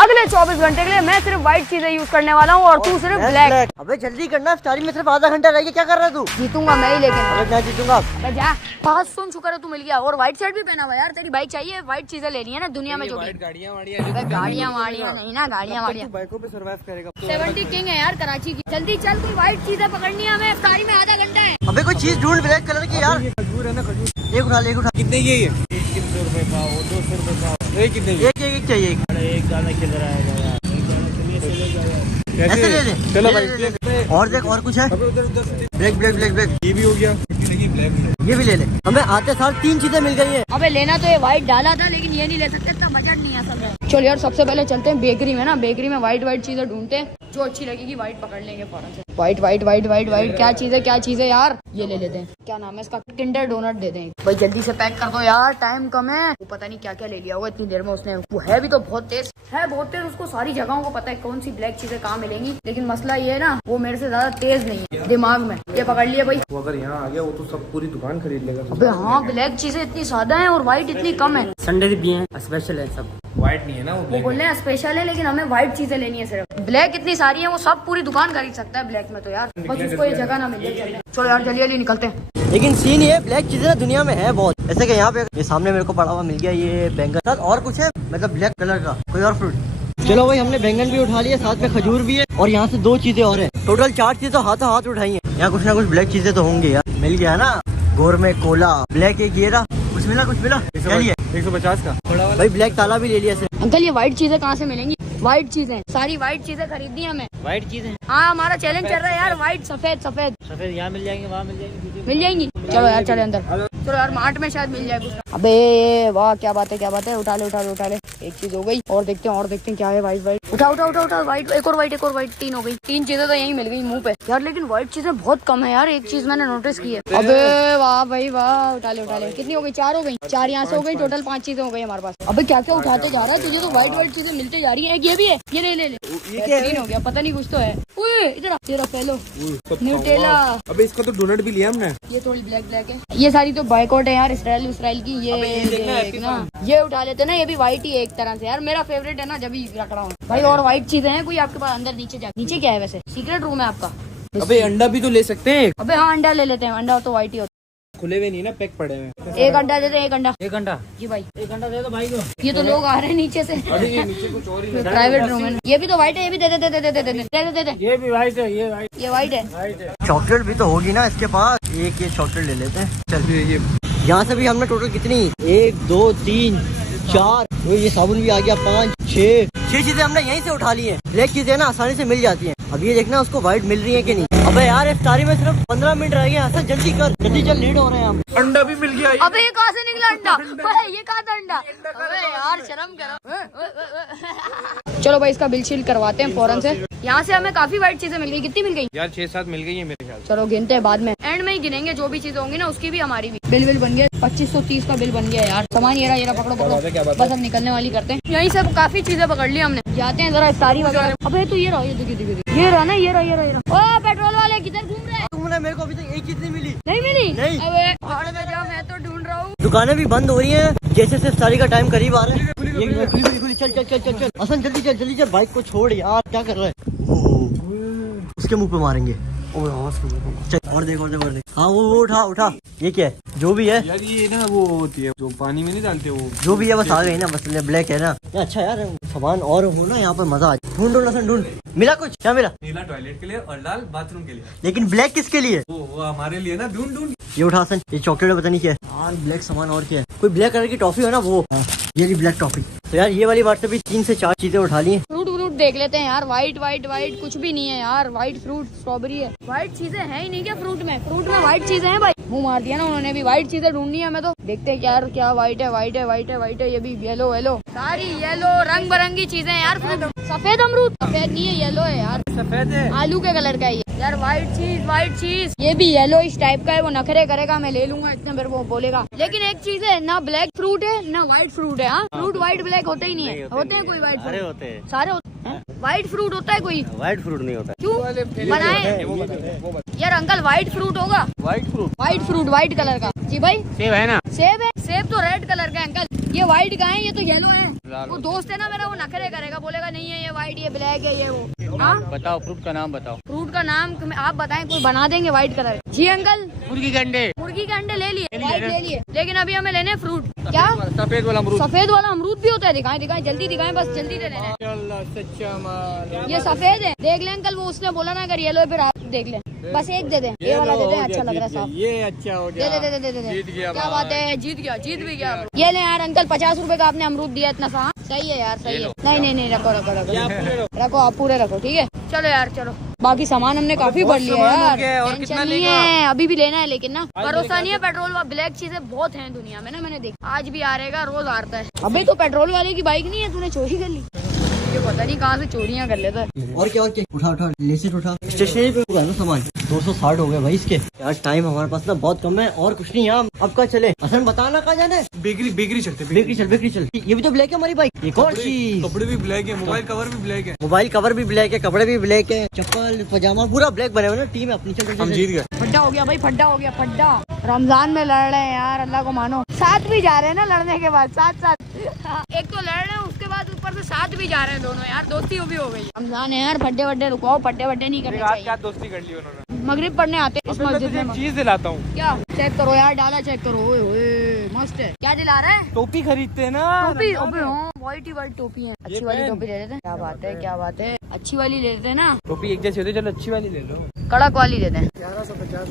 अगले 24 घंटे के लिए मैं सिर्फ व्हाइट चीजें यूज करने वाला हूँ और तू सिर्फ ब्लैक। अबे जल्दी करना, स्टारी में सिर्फ आधा घंटा रह गया, क्या कर रहा है तू? जीतूंगा मैं ही, लेकिन मैं जीतूंगा। अबे जा पास, सुन शुक्र है तू मिल गया। और व्हाइट शर्ट भी पहना हुआ यार, तेरी बाइक चाहिए, व्हाइट चीजें लेनी है ना दुनिया में जो भी। गाड़ियाँ वाड़ियाँ नहीं ना, गाड़ियाँ वाड़ियाँ। बाइकों पे सर्वाइव करेगा। 70 किंग है यार कराची की। जल्दी चल, कोई व्हाइट चीजें पकड़नी है हमें, स्टारी में आधा घंटा है। अबे कोई चीज ढूंढ ब्लैक कलर की यार। खजूर है ना, खजूर। एक उठा ले, एक उठा। कितने ये 300 रुपए का, 200 रुपए का, कितने एक चाहिए। एक गाना किधर आएगा यार? ऐसे ले ले। चलो भाई, और देख, और कुछ है? ब्लैक ब्लैक ब्लैक ब्लैक, ये भी हो गया। ये भी ले ले। हमें आते साल 3 चीजें मिल गई है। अबे लेना तो ये व्हाइट डाला था, लेकिन ये नहीं ले सकते, इतना बजट नहीं है असल में। चलो यार, सबसे पहले चलते हैं बेकरी में ना, बेकरी में व्हाइट चीजें ढूंढते हैं, जो अच्छी लगेगी व्हाइट पकड़ लेंगे फौरन से। व्हाइट क्या चीज है यार, ये ले लेते हैं। क्या नाम है इसका? किंडर डोनट दे दें भाई, जल्दी से पैक कर दो यार, टाइम कम है। वो पता नहीं क्या क्या ले लिया होगा इतनी देर में उसने। वो है भी तो बहुत तेज है, बहुत तेज। उसको सारी जगहों को पता है कौन सी ब्लैक चीजें कहाँ मिलेंगी, लेकिन मसला ये है ना, वो मेरे से ज्यादा तेज नहीं है दिमाग में। ये पकड़ लिया भाई। वो अगर यहाँ आ गया वो तो सब पूरी दुकान खरीद लेगा। अबे हाँ, ब्लैक चीजें इतनी ज्यादा है और व्हाइट इतनी कम है। संडे भी है, स्पेशल है सब। व्हाइट नहीं है ना, वो बोल रहे हैं स्पेशल है, लेकिन हमें व्हाइट चीजें लेनी है सिर्फ। ब्लैक इतनी सारी है, वो सब पूरी दुकान खरीद सकता है ब्लैक में तो यार, बस उसको ये जगह ना मिल जाए। चलो यार जल्दी निकलते हैं। लेकिन सीन ये, ब्लैक चीजें दुनिया में है बहुत। जैसे कि यहाँ पे ये सामने मेरे को पड़ा हुआ मिल गया ये बैंगन, और कुछ है मतलब ब्लैक कलर का कोई और फ्रूट। चलो भाई, हमने बैंगन भी उठा लिया, साथ में खजूर भी है, और यहाँ से 2 चीजें और है। टोटल 4 चीजें तो हाथों हाथ उठाई है। यहाँ कुछ ना कुछ ब्लैक चीजें तो होंगी यार। मिल गया ना, गोर में कोला, ब्लैक एक ये रहा। कुछ मिला क्या लिए? 150 का भाई ब्लैक ताला भी ले लिया। अंकल ये व्हाइट चीजें कहाँ से मिलेंगी? व्हाइट चीजें, सारी व्हाइट चीजें खरीदनी है हमें। व्हाइट चीजें? हाँ, हमारा चैलेंज चल रहा है यार, व्हाइट सफेद। यहाँ मिल जाएंगे, वहाँ मिल जाएंगी। चलो यार चले अंदर। चलो यार, मार्ट में शायद मिल जाए कुछ। अबे वाह, क्या बात है। उठा ले। एक चीज हो गई, और देखते हैं क्या है। व्हाइट उठा व्हाइट, एक और व्हाइट, 3 हो गई। 3 चीजें तो यही मिल गई मुंह पे यार, लेकिन व्हाइट चीजें बहुत कम है यार। एक चीज मैंने नोटिस की है। अबे वाह भाई वाह, उठा ले। कितनी हो गई? 4 हो गई। 4 यहाँ से हो गई, टोटल 5 चीजें हो गई हमारे पास। अबे क्या क्या उठाते जा रहा है तुझे तो, व्हाइट चीजें मिलते जा रही है। ये भी है, ये ले। ये 3 हो गया, पता नहीं कुछ तो है। इधर तेरा फेलो न्यूटेला। अबे इसका तो डोनट भी लिया हमने। ये थोड़ी ब्लैक है। ये सारी तो बाइकआउट है यार, इसराइल की। ये उठा लेते ना, ये भी व्हाइट ही है एक तरह से यार। मेरा फेवरेट है ना, जब भी रख रहा हूँ भाई। और व्हाइट चीजें हैं कोई आपके पास? अंदर नीचे क्या है वैसे? सीक्रेट रूम है आपका? अबे अंडा भी तो ले सकते हैं। अबे हाँ, अंडा ले लेते हैं। अंडा तो व्हाइट ही होता है। खुले हुए नहीं ना, पैक पड़े हुए। एक अंडा दे दे, एक अंडा जी भाई। एक घंटा दे दो भाई को। ये तो लोग आ रहे हैं नीचे से, नीचे कुछ और ही प्राइवेट रूम है। ये भी तो व्हाइट है, ये भी दे। ये भी व्हाइट है, ये व्हाइट है। चॉकलेट भी तो होगी ना इसके पास, एक ये चॉकलेट ले लेते हैं। चल यहाँ से भी हमने टोटल कितनी, 1 2 3 4, ये साबुन भी आ गया, 5 6 चीजें हमने यहीं से उठा ली है। ब्लैक चीजें ना आसानी से मिल जाती हैं। अब ये देखना उसको व्हाइट मिल रही है कि नहीं। अबे यार, इफ्तारी में सिर्फ 15 मिनट रह गए। ऐसा जल्दी चल, लेट हो रहे हैं हम। अंडा भी मिल गया। अबे ये कहाँ से निकला अंडा? ये कहाँ था अंडा? अबे यार शर्म करो। चलो भाई, इसका बिल शील करवाते हैं फौरन से। यहाँ से हमें काफी व्हाइट चीजें मिल गई। कितनी मिल गई यार? 6-7 मिल गई है मेरे ख्याल। चलो गिनते हैं बाद में, एंड में ही गिनेंगे। जो भी चीजें होंगी ना, उसकी भी हमारी भी बिल बन गया। 2530 का बिल बन गया यार। सामान ये रहा, पकड़ो। बस हम निकलने वाली करते हैं। यहीं से काफी चीजें पकड़ ली हमने। जाते हैं जरा इफ्तारी वगैरह। अबे तो ये रहा, ये देखिए, ये रहा ना, ये रहा। ओ पेट्रोल वाले किधर घूम रहे हैं? तुमने मेरे को अभी तक एक चीज नहीं मिली। नहीं मिली? नहीं। अबे भाड़ में जा, मैं तो ढूंढ रहा हूँ। दुकानें भी बंद हो रही हैं, जैसे इफ्तारी का टाइम करीब आ रहा है। खुली। चल हसन, जल्दी चल। बाइक को छोड़ यार, क्या कर रहा है? उसके मुंह पे मारेंगे। चल, और देख। हाँ वो उठा। ये क्या है? जो भी है यार, ये ना वो होती है जो पानी में नहीं डालते, वो जो भी है बस आ गई ना, बस ब्लैक है ना। अच्छा यार, सामान और हो ना यहाँ पर, मजा आ जाए। ढूंढ। मिला कुछ? क्या मिला? नीला टॉयलेट के लिए और लाल बाथरूम के लिए। लेकिन ब्लैक किसके लिए? वो हमारे लिए ना। ढूंढ। ये उठा हसन, ये चॉकलेट पता नहीं क्या है यार। ब्लैक सामान और क्या है? कोई ब्लैक कलर की टॉफी हो ना वो। ये भी ब्लैक टॉफी। तो यार ये वाली बात से भी 3 से 4 चीजें उठा ली। फ्रूट देख लेते हैं यार। व्हाइट कुछ भी नहीं है यार। व्हाइट फ्रूट स्ट्रॉबेरी है। व्हाइट चीजें है ही नहीं क्या फ्रूट में? व्हाइट चीजें हैं भाई। मुंह मार दिया ना उन्होंने भी। व्हाइट चीजें ढूंढनी है हमें तो। देखते हैं यार क्या व्हाइट है। ये भी येलो, सारी येलो रंग बिरंगी चीजें यार। फ्रूट सफेद अमरूद, सफेद नहीं है, येलो है यार। सफेद है, आलू के कलर का है यार। व्हाइट चीज ये भी येलो इस टाइप का है। वो नखरे करेगा, मैं ले लूंगा इतना मेरे को बोलेगा। लेकिन एक चीज है ना, ब्लैक फ्रूट है ना व्हाइट फ्रूट है। हाँ, फ्रूट व्हाइट ब्लैक होते ही नहीं है। होते हैं कोई व्हाइट फ्रूट? होते हैं, सारे होते हैं। व्हाइट फ्रूट होता है कोई? व्हाइट फ्रूट नहीं होता। क्यों बनाए यार अंकल? व्हाइट फ्रूट होगा। व्हाइट फ्रूट व्हाइट कलर का। जी भाई, सेब है ना? सेब है। सेब तो रेड कलर का है अंकल। ये व्हाइट का है, ये तो येलो है। वो दोस्त है ना मेरा, वो नखरे करेगा, बोलेगा नहीं है ये व्हाइट, ये ब्लैक है, ये वो। हाँ बताओ फ्रूट का नाम बताओ। फ्रूट का नाम आप बताएं, कोई बना देंगे व्हाइट कलर। जी अंकल, मुर्गी के अंडे। मुर्गी के अंडे ले लिए, व्हाइट ले लिए, लेकिन अभी हमें लेने फ्रूट। क्या सफेद वाला अमरूद? सफेद वाला अमरूद भी होता है? दिखाएं दिखाएं, जल्दी दिखाएं, बस जल्दी ले लेना। सच्चा माल। ये सफेद है, देख लें अंकल, वो उसने बोला ना अगर येलो है फिर आप देख लें, बस एक दे दें, ये वाला दे दें, अच्छा लग रहा है साफ। ये अच्छा हो गया। दे दे दे दे जीत गया क्या भाई। बात है, जीत गया, जीत भी गया। ये ले यार अंकल, 50 रुपए का आपने अमरूद दिया, इतना सा सही है यार, सही है। नहीं नहीं रखो रखो रखो रखो, आप पूरे रखो, ठीक है। चलो यार चलो, बाकी सामान हमने काफी भर लिया यार, और टेंशन कितना नहीं लेगा? है, अभी भी लेना है, लेकिन ना भरोसा नहीं है पेट्रोल व ब्लैक चीजें बहुत हैं दुनिया में ना, मैंने देखा आज भी आ रहेगा, रोज आता है। अबे तो पेट्रोल वाले की बाइक नहीं है, तूने चोरी कर ली, ये पता नहीं कहाँ से चोरियां कर लेता है। और क्या उठा उठा लेसिट उठा, स्टेशनरी पे होगा ना सामान। 260 हो गया भाई इसके यार। टाइम हमारे पास ना बहुत कम है, और कुछ नहीं यार। अब कहाँ चले? असन बताना कहाँ जाना है? बेकरी बेकरी चलते। बेकरी चल। ये भी तो ब्लैक है हमारी बाइक। एक और चीज, कपड़े भी ब्लैक है, मोबाइल कवर भी ब्लैक है। मोबाइल कवर भी ब्लैक है, कपड़े भी ब्लैक है, चप्पल पजामा पूरा ब्लैक बने हुए ना। टीम है अपनी, चल हम जीत गए। फड्डा हो गया भाई, फड्डा हो गया, फड्डा। रमजान में लड़ रहे हैं यार, अल्लाह को मानो। साथ भी जा रहे हैं ना लड़ने के बाद, साथ एक तो लड़ रहे हैं, उसके बाद ऊपर से साथ भी जा रहे हैं दोनों यार, दोस्ती भी हो गई। रमजान है यार, फड्डे वड्डे रुको, फड्डे वड्डे नहीं करने चाहिए। क्या दोस्ती कर ली उन्होंने? मगरिब पढ़ने आते हैं इस मस्जिद में। चीज दिलाता हूँ। क्या चेक करो यार, डाला चेक करो, ओए ओए मस्त है। क्या दिला रहा है? टोपी खरीदते हैं ना। टोपी? अबे हाँ, व्हाइट ही व्हाइट टोपी है, अच्छी वाली टोपी ले लेते हैं। क्या बात है, क्या बात है, अच्छी वाली ले लेते हैं ना। टोपी एक जैसी होती है, चलो अच्छी वाली ले लो। कड़क वाली दे दें। 1150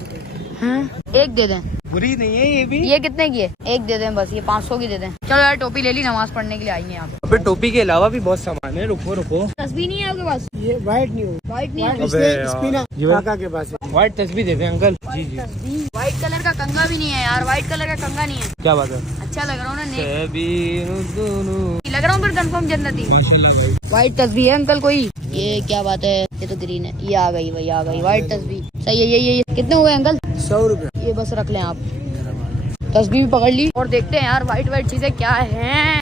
एक दे दें। बुरी नहीं है ये भी। ये कितने की है? एक दे दें बस, ये 500 की दे दें। चलो यार टोपी ले ली, नमाज पढ़ने के लिए आई है यहाँ पे। अबे टोपी के अलावा भी बहुत सामान है, रुको रुको। तस्बीह नहीं है आपके पास? ये व्हाइट नहीं हो, व्हाइट नहीं है? काका के पास है। व्हाइट तस्वीर देते हैं अंकल। जी जी। तस्बीह व्हाइट कलर का कंगा भी नहीं है यार, व्हाइट कलर का कंगा नहीं है। क्या बात है? अच्छा लग रहा हूँ ना? नहीं माशाल्लाह लग रहा हूँ फिर कंफर्म जन्नती। भाई। व्हाइट तस्बीह है अंकल कोई? ये क्या बात है, ये तो ग्रीन है। ये आ गई भाई, आ गई व्हाइट तस्बीह, सही है। ये कितने हुए अंकल? 100 रुपए। ये बस रख लें आप, तस्बीह भी पकड़ ली। और देखते हैं यार व्हाइट चीजें क्या हैं।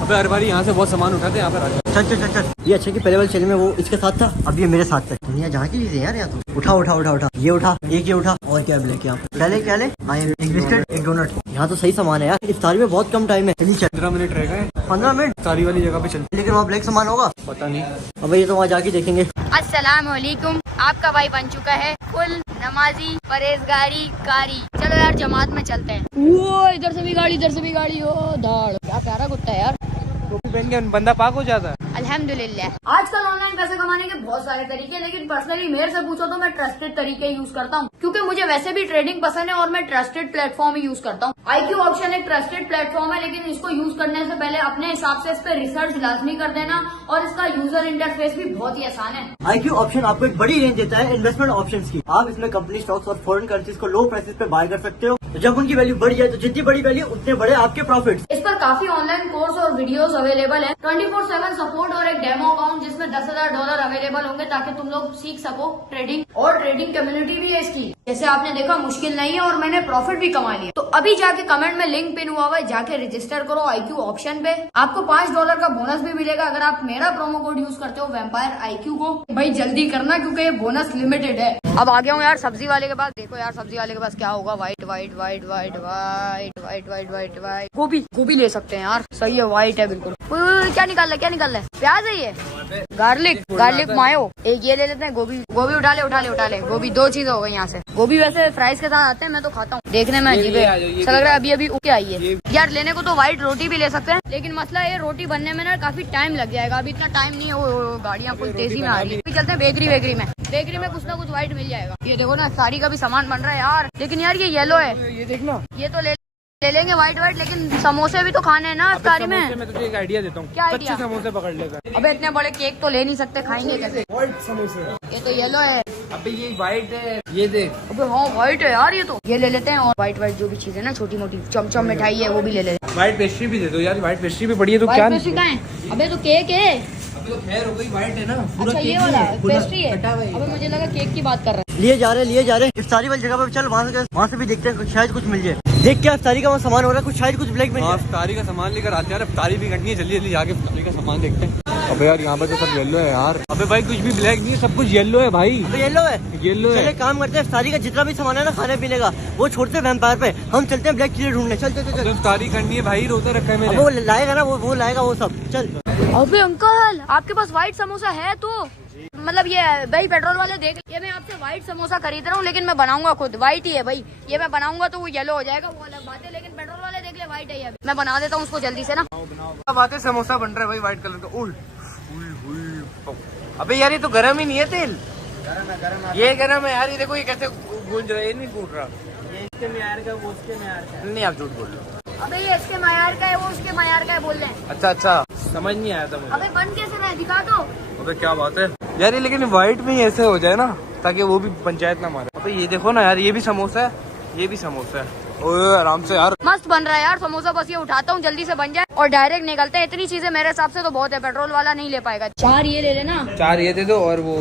अबे हर बारी यहाँ से बहुत सामान उठाते हैं यहाँ पर। चल। ये अच्छा कि पहले वाले चले में वो इसके साथ था, अब ये मेरे साथ है। दुनिया जहाँ की चीजें यार, यहाँ तो उठा। ये उठा, एक ये उठा, और क्या ब्लैक यहाँ पे। क्या ले एक बिस्किट, एक डोनट। यहाँ तो सही सामान है यार। इफ्तारी में बहुत कम टाइम है। चलिए चल, 15 मिनट रह गए। 15 मिनट सारी वाली जगह पे चलते। लेकिन वहाँ ब्लैक सामान होगा, पता नहीं। अब ये तो वहाँ जाके देखेंगे। अस्सलाम वालेकुम, आपका भाई बन चुका है फुल नमाजी परहेजगारी कारी। चलो यार जमात में चलते हैं। वो इधर से भी गाड़ी, इधर से भी गाड़ी, ओ धाड़, क्या प्यारा कुत्ता है यार। टोपी पहन के बंदा पाक हो जाता है। अल्हम्दुलिल्लाह। आजकल ऑनलाइन पैसे कमाने के बहुत सारे तरीके, लेकिन पर्सनली मेरे से पूछो तो मैं ट्रस्टेड तरीके यूज करता हूँ, क्योंकि मुझे वैसे भी ट्रेडिंग पसंद है और मैं ट्रस्टेड प्लेटफॉर्म ही यूज करता हूँ। IQ ऑप्शन एक ट्रस्टेड प्लेटफॉर्म है, लेकिन इसको यूज करने से पहले अपने हिसाब से इस पे रिसर्च लाजमी कर देना, और इसका यूजर इंटरफेस भी बहुत ही आसान है। IQ ऑप्शन आपको एक बड़ी रेंज देता है इन्वेस्टमेंट ऑप्शंस की। आप इसमें कंपनी स्टॉक्स और फॉरेन करेंसीज को लो प्राइसेस पे बाय कर सकते हो। तो जब उनकी वैल्यू बढ़ जाए तो जितनी बड़ी वैल्यू उतने बड़े आपके प्रॉफिट। इस पर काफी ऑनलाइन कोर्स और वीडियोस अवेलेबल है, 24/7 सपोर्ट और एक डेमो अकाउंट जिसमें $10,000 अवेलेबल होंगे, ताकि तुम लोग सीख सको ट्रेडिंग। और ट्रेडिंग कम्युनिटी भी है इसकी, जैसे आपने देखा मुश्किल नहीं है, और मैंने प्रॉफिट भी कमा लिया। तो अभी जाके कमेंट में लिंक पिन हुआ हुआ है, जाके रजिस्टर करो IQ ऑप्शन पे। आपको $5 का बोनस भी मिलेगा अगर आप मेरा प्रोमो कोड यूज करते हो वैम्पायर IQ को। भाई जल्दी करना, क्योंकि ये बोनस लिमिटेड है। अब आ गया हूँ यार सब्जी वाले के पास। देखो यार सब्जी वाले के पास क्या होगा, व्हाइट गोभी ले सकते हैं यार, सही है, व्हाइट है बिल्कुल। क्या निकाल रहा है? प्याज है ये, गार्लिक मायो। एक ये ले लेते हैं, गोभी उठा ले। गोभी 2 चीज हो गई यहाँ से। गोभी वैसे फ्राइज के साथ आते हैं, मैं तो खाता हूँ, देखने में अजीब है, अच्छा लग रहा है। अभी उके आई है यार। लेने को तो व्हाइट रोटी भी ले सकते हैं, लेकिन मसला ये रोटी बनने में ना काफी टाइम लग जाएगा। अभी इतना टाइम नहीं है, वो गाड़ियाँ फुल तेजी में आ रही है। चलते हैं बेकरी में कुछ ना कुछ व्हाइट मिल जाएगा। ये देखो ना, साड़ी का भी सामान बन रहा है यार, लेकिन यार ये येलो है। ये देखना, ये तो ले लेंगे व्हाइट, लेकिन समोसे भी तो खाने हैं ना इफ्तारी में। मैं तुझे एक आइडिया देता हूँ। क्या आइडिया? कच्चे समोसे पकड़ लेगा। अबे इतने बड़े केक तो ले नहीं सकते, खाएंगे कैसे? व्हाइट समोसे। ये तो येलो है। अबे ये व्हाइट है, ये देख। अबे हाँ व्हाइट है यार, ये ले लेते हैं। और व्हाइट जो भी चीज है ना, छोटी मोटी चमचम मिठाई है, वो भी ले लेते हैं। व्हाइट पेस्ट्री भी दे दो यार, व्हाइट पेस्ट्री भी पड़ी है तो क्या। पेस्ट्री कहाँ है? अबे तो केक है। अभी तो खैर हो गई, व्हाइट है ना। अच्छा ये वाला पेस्ट्री है। अबे मुझे लगा केक की बात कर रहा है। लिए जा रहे इफ्तारी वाली जगह पे। चल वहाँ से भी देखते हैं, शायद कुछ मिल जाए। देख क्या इफ्तारी का वहाँ सामान हो रहा है, कुछ शायद कुछ ब्लैक में। इफ्तारी का सामान लेकर आते हैं यार, इफ्तारी भी करनी है, जल्दी जाके इफ्तारी का सामान देखते हैं। अबे यार यहाँ पे तो सब येलो है यार। अबे भाई कुछ भी ब्लैक नहीं है, सब कुछ येलो है भाई। अबे येलो है, येलो है। चले काम करते हैं, इफ्तारी का जितना भी सामान है ना खाने पीने का वो छोड़ते हैं वैम्पायर पे, हम चलते हैं ब्लैक चीजें ढूंढने। चल चल चल चल। इफ्तारी करनी है भाई, रोजा रखा है मैंने। वो लाएगा ना, वो लाएगा वो सब। चल। अबे अंकल आपके पास व्हाइट समोसा है तो मतलब ये भाई पेट्रोल वाले देख, ये मैं आपसे व्हाइट समोसा खरीद रहा हूँ लेकिन मैं बनाऊंगा खुद, व्हाइट ही है भाई। ये मैं बनाऊंगा तो वो येलो हो जाएगा, वो अलग बात है, लेकिन पेट्रोल वाले देख ले व्हाइट है ये। मैं बना देता हूँ उसको जल्दी से ना। बात है, समोसा बन रहा है भाई व्हाइट कलर का। उल अबे यार ये तो गर्म ही नहीं है तेल। ये गर्म है यार, ये देखो ये कैसे गूंज रहा है, ये नहीं फूट रहा। ये इसके म्यार का, वो उसके म्यार का। नहीं आप झूठ बोल रहे हो। अबे ये इसके मायार का है, वो उसके मायार का है बोल रहे हैं। अच्छा अच्छा, समझ नहीं आया था मुझे। अबे बन कैसे रहा है दिखा दो। अबे क्या बात है यार, ये लेकिन व्हाइट में ही ऐसे हो जाए ना ताकि वो भी पंचायत ना मारे। अबे ये देखो ना यार, ये भी समोसा है, ये भी समोसा है। ओए आराम से यार, मस्त बन रहा है यार समोसा। बस ये उठाता हूँ जल्दी से बन जाए और डायरेक्ट निकलते हैं। इतनी चीजें मेरे हिसाब से तो बहुत है, पेट्रोल वाला नहीं ले पाएगा। 4 ये ले लेना, 4 ये दे दो और वो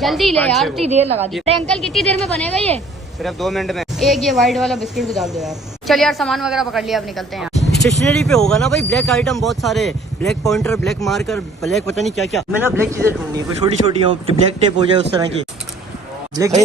जल्दी ले यार, इतनी देर लगा दी। अरे अंकल कितनी देर में बनेगा ये? सिर्फ 2 मिनट में। एक ये व्हाइट वाला बिस्किट भी डाल दो यार। चल यार सामान वगैरह पकड़ लिया, अब निकलते हैं यार। स्टेशनरी पे होगा ना भाई, ब्लैक आइटम बहुत सारे, black pointer, black marker, black पता नहीं क्या क्या। मैं ना ब्लैक चीजें ढूंढनी है, कोई छोटी छोटी हो, ब्लैक टेप हो जाए उस तरह की। ब्लैक है,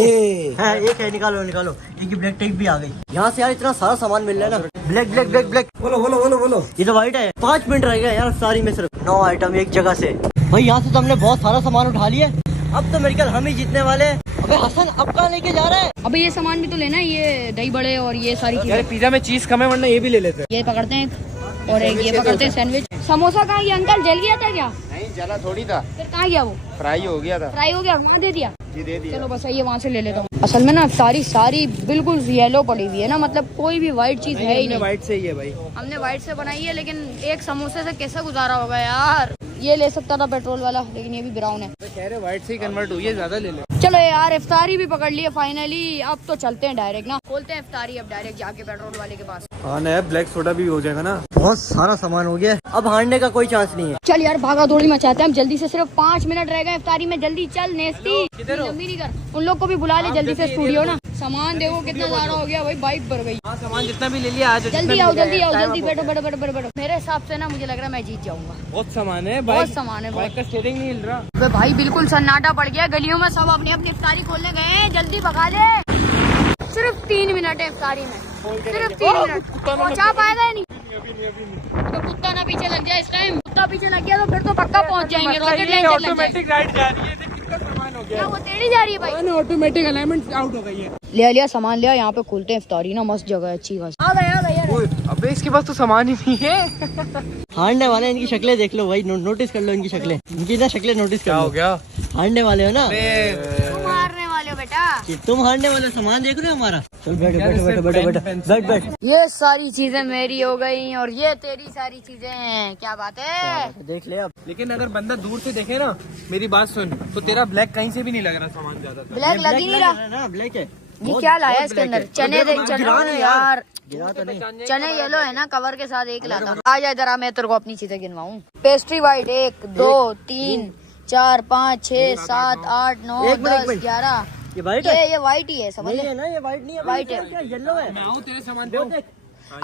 एक है, निकालो निकालो। एक ब्लैक टेप भी आ गई। यहाँ से यार इतना सारा सामान मिल रहा है ना। ब्लैक ब्लैक ब्लैक ब्लैक, बोलो बोलो बोलो बोलो। ये तो व्हाइट है। 5 मिनट रह गए यार सारी में, सिर्फ 9 आइटम एक जगह से। भाई यहाँ से तो हमने बहुत सारा सामान उठा लिया, अब तो मेरे ख्याल हम ही जीतने वाले हैं। अबे हसन अब कहाँ लेके जा रहा है? अबे ये सामान भी तो लेना है, ये दही बड़े और ये सारी यार चीजें। पिज्जा में चीज कम है, वरना ये भी ले लेते हैं। ये पकड़ते हैं एक, और एक ये पकड़ते हैं सैंडविच। समोसा कहाँ गया अंकल, जल गया था क्या? नहीं जला थोड़ी था, फिर कहाँ गया वो? फ्राई हो गया था। फ्राई हो गया, वहाँ दे दिया। जी दे दिया। चलो बस ये वहाँ से ले लेता हूँ। असल में ना सारी बिल्कुल येलो पड़ी हुई है ना, मतलब कोई भी व्हाइट चीज है ही नहीं। व्हाइट से ही है भाई। हमने व्हाइट से बनाई है, लेकिन एक समोसे से कैसा गुजारा होगा यार। ये ले सकता था पेट्रोल वाला, लेकिन ये भी ब्राउन है। तो कह रहे व्हाइट से ही कन्वर्ट हुई है, ज्यादा ले ले। चलो यार इफ्तारी भी पकड़ लिए फाइनली। अब तो चलते हैं डायरेक्ट ना, खोलते हैं इफ्तारी अब डायरेक्ट जाके पेट्रोल वाले के पास। हाँ ना, ब्लैक सोडा भी हो जाएगा ना। बहुत सारा सामान हो गया, अब हारने का कोई चांस नहीं है। चल यार भागा दौड़ी मचाते हैं हम जल्दी से, सिर्फ 5 मिनट रह गए इफ्तारी में। जल्दी चल नेस्टी, लंबी नहीं कर। उन लोग को भी बुला ले जल्दी से स्टूडियो ना। सामान देखो कितना सारा हो गया भाई, बाइक भर गई। हाँ सामान जितना भी ले लिया आज। जल्दी आओ जल्दी आओ जल्दी, बैठो बैठो बैठो बैठो बैठो। मेरे हिसाब से ना मुझे लग रहा है मैं जीत जाऊंगा। बहुत सामान है, बहुत सामान है, बाइक का स्टीयरिंग नहीं हिल रहा। अबे भाई बिल्कुल सन्नाटा पड़ गया गलियों में, सब अपनी अपनी इफ्तारी खोलने गए हैं। जल्दी भगा ले, सिर्फ 3 मिनट है इफ्तारी में, सिर्फ 3 मिनट। पहुँचा पाएगा या नहीं? तो कुत्ता ना पीछे लग जाए इस टाइम। कुत्ता पीछे लग गया तो फिर तो पक्का पहुँच जाएंगे। रॉकेट लॉन्चर लग जाए। ऑटोमेटिक राइड जा रही है, कितना सामान हो क्या वो टेढ़ी जा रही है भाई? ऑटोमेटिक अलाइनमेंट आउट हो गई है। लिया सामान लिया, यहाँ पे खोलते हैं इफ्तारी ना, मस्त जगह है, अच्छी खासी। आ गया। अबे इसके पास तो सामान ही नहीं है। हारने वाले इनकी शक्लें देख लो भाई, नोटिस कर लो इनकी शक्लें, इनकी ना शक्लें नोटिस कर क्या लो। हो गया? हारने वाले हो ना तुम हारने वाले हो बेटा। कि तुम हारने वाले हो, सामान देख रहे हो हमारा। चल बैठ बैठ बैठ बैठ बैठ बैठ बैठ। ये सारी चीजें मेरी हो गई और ये तेरी सारी चीजें हैं। क्या बात है? देख ले अब। लेकिन अगर बंदा दूर से देखे ना, मेरी बात सुन, तो तेरा ब्लैक कहीं से भी नहीं लग रहा सामान ज्यादा। ब्लैक लग ही नहीं रहा। ना ब्लैक है। ये क्या लाया इसके अंदर? चने देख, चने यार, गिरा तो नहीं। चने येलो है ना, कवर के साथ एक लाता। आ जा इधर, मैं तेरे को अपनी चीजें गिनवाऊं। Pastry white 1 2 3 4 5 6 7 8 9 10 11। ये व्हाइट है, ये व्हाइट ही है, समझ नहीं ले। है ना, ये व्हाइट नहीं है, White है। क्या येलो है। मैं आऊं तेरे सामान वो पे। देख।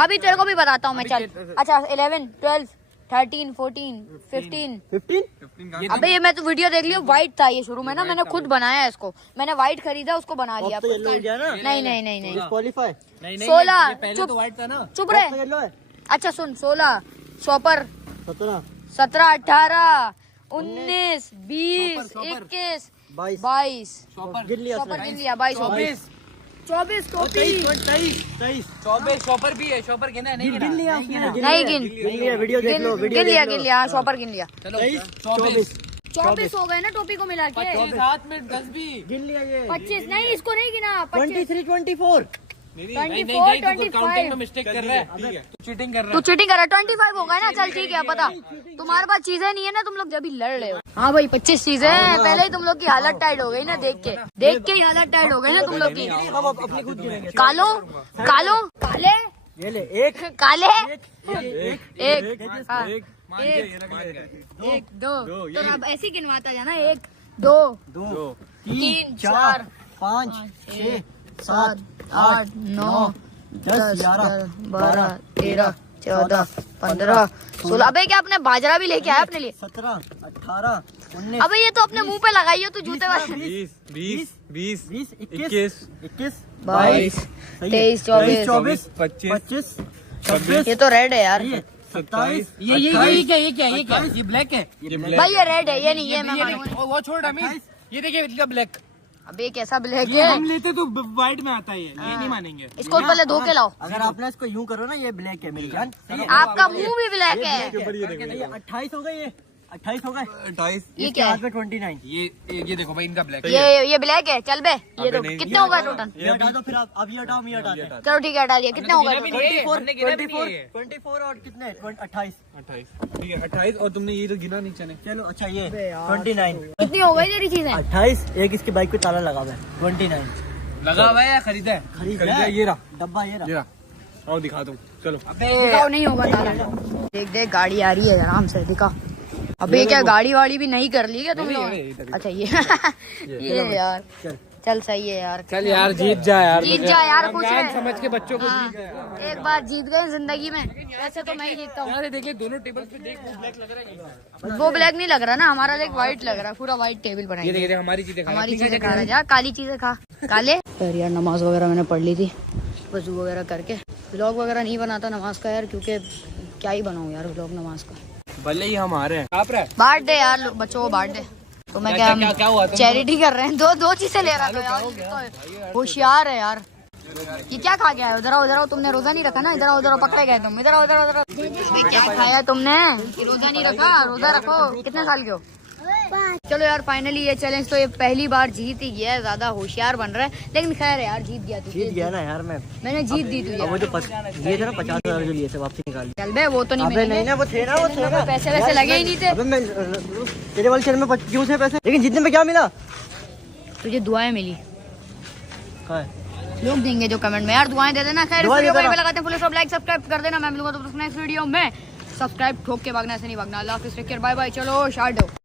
अभी तेरे को भी बताता हूँ मैं, चल। अच्छा 11 12 13 14 15। 15। अबे ये मैं तो वीडियो देख लियो, व्हाइट था ये शुरू में ना, मैंने खुद बनाया है इसको। मैंने व्हाइट खरीदा, उसको बना लिया। अब तो येलो हो गया ना। नहीं नहीं नहीं नहीं, क्वालिफाई। 16। पहले तो व्हाइट था ना। चुप रहे। येलो है। अच्छा सुन, 16 शॉपर 17 17 18 19 20 21 22 गिन लिया शॉपर उसने। गिन लिया। 22 24 टोपी 23 शॉपर भी है, शॉपर गिना है, नहीं गिन लिया उसने। नहीं गिन गिन लिया, वीडियो देख लो, वीडियो गिन लिया हाँ, शॉपर गिन लिया। 24 24 हो गए ना टोपी को मिला के। 7 में 10 भी गिन लिया ये। 25 नहीं, इसको नहीं गिना। 25 23 24 24 25 मिस्टेक कर रहा है, चीटिंग कर रहा तू चीटिंग कर रहा है। 25 हो गए ना, चल ठीक है। पता तुम्हारे पास चीजें नहीं है ना, तुम लोग जब भी लड़ रहे हो। हाँ भाई 25 चीजें हैं। पहले ही तुम लोग की हालत टाइट हो गई ना, देख के ही हालत टाइट हो गई ना तुम लोग की। हम अपनी खुद गिनेंगे। कालो काले ये ले एक काले एक एक हाँ, एक 2 तो अब ऐसे ही गिनवाता जाना। 1 2 2 3 4 5 6 7 8 9 10 11 12 13 14, 15, 16। अबे क्या अपने बाजरा भी लेके आया अपने लिए? 17, 18, 19, अबे ये तो अपने मुंह पे लगाई हो तू जूते वाले। 20, 20, 20, 21, 21, 22, 23, 24, 24, 25, 25, 26, ये तो रेड है यार। 27, ये क्या ये ब्लैक है। भाई ये रेड है, ये नहीं, ये मैं मानूंगा नहीं। वो छोड़ अमीर, ये देखिए इनका ब्लैक। अबे कैसा ब्लैक ये है? हम लेते तो व्हाइट में आता है, ये नहीं मानेंगे। इसको पहले धो के लाओ। अगर आपने इसको यूं करो ना, ये ब्लैक है मेरी जान। सही है? आपका मुंह भी ब्लैक है। ये 28 हो गए, ये 28 हो गए। 28, ये क्या है? हाथ में 29। ये देखो भाई इनका ब्लैक। ये ब्लैक है। चल बे, ये तो नहीं, कितने हो गए टोटल? ये हटा दो फिर आप, अब ये हटाओ, ये हटा दो। चलो ठीक है, हटा लिया। कितने हो गए टोटल? 24 और कितने 28। 28, ठीक है 28। और तुमने ये तो गिना नहीं चने। चलो अच्छा, ये 29, कितनी हो गई तेरी चीजें? 28। एक इसकी बाइक पे ताला लगा हुआ है। 29 लगा हुआ है या खरीदा है? खरीदा है। ये रहा, डब्बा ये ये रहा। रहा। और दिखा दूं, चलो। दिखाओ, नहीं होगा ताला। देख देख, गाड़ी आ रही है, आराम से दिखा। अबे क्या गाड़ी वाड़ी भी नहीं कर ली क्या तुम लोग? अच्छा ये यार, चल सही है यार। चल यार जीत जा यार, जीत जा यार, कुछ जान है। समझ के बच्चों को हाँ, जीत जा यार। एक बार जीत गए जिंदगी में, वैसे तो मैं ही जीतता हूँ। अरे देखिए दोनों टेबल पे देख, वो ब्लैक लग रहा है। वो ब्लैक नहीं लग रहा ना, हमारा देख व्हाइट लग रहा है। पूरा व्हाइट टेबल ये बनाएंगे। देखिए हमारी चीजें हमारी चीजें खा रहे जा, काली चीजें खा काले। फिर यार नमाज वगैरह मैंने पढ़ ली थी, वजू वगैरह करके। व्लॉग वगैरह नहीं बनाता नमाज का यार, क्योंकि क्या ही बनाऊं यार व्लॉग नमाज का। भले ही हम आ रहे हैं। आप रहे बांट दे यार, बच्चों को बांट दे। तो मैं क्या हुआ तुम? चैरिटी कर रहे हैं। दो चीजें ले रहा था यार, तो होशियार है यार। ये क्या खा गया है? उधर आओ, उधर आओ। तुमने रोजा नहीं रखा ना? इधर आओ, उधर आओ, पकड़े गए तुम। इधर आओ, उधर आओ, उधर आओ। क्या खाया तुमने? रोजा नहीं रखा? रोजा रखो। कितने साल के हो? चलो यार, फाइनली ये चैलेंज तो ये पहली बार जीत ही गया है। ज्यादा होशियार बन रहा है, लेकिन खैर यार जीत गया तू। जीत गया ना यार मैं। मैंने जीत दी तुझे। वो जो ये थे ना 50,000 जो लिए थे, वापसी निकाल लिए। चल बे, वो तो नहीं अबे मिलेंगे। नहीं ना, वो थे ना, वो थे ना। पैसे वैसे लगे ही नहीं थे। अबे मैं तेरे वाले चैनल में क्यों थे पैसे, लेकिन जीतने में क्या मिला? तुझे दुआएं मिली। कहाँ है? लोग देंगे जो कमेंट में। यार दुआएं दे देना। खैर, इस दुआ वीडियो को दे यहीं पे देना। लगाते हैं। फुल स्टॉप, लाइक सब्सक्राइब कर देना। मैं मिलूंगा तो नेक्स्ट वीडियो में। सब्सक्राइब ठोक के भागना से नहीं भागना। अल्लाह हाफिज़, टेक केयर, बाय बाय। चलो शार्ट हो।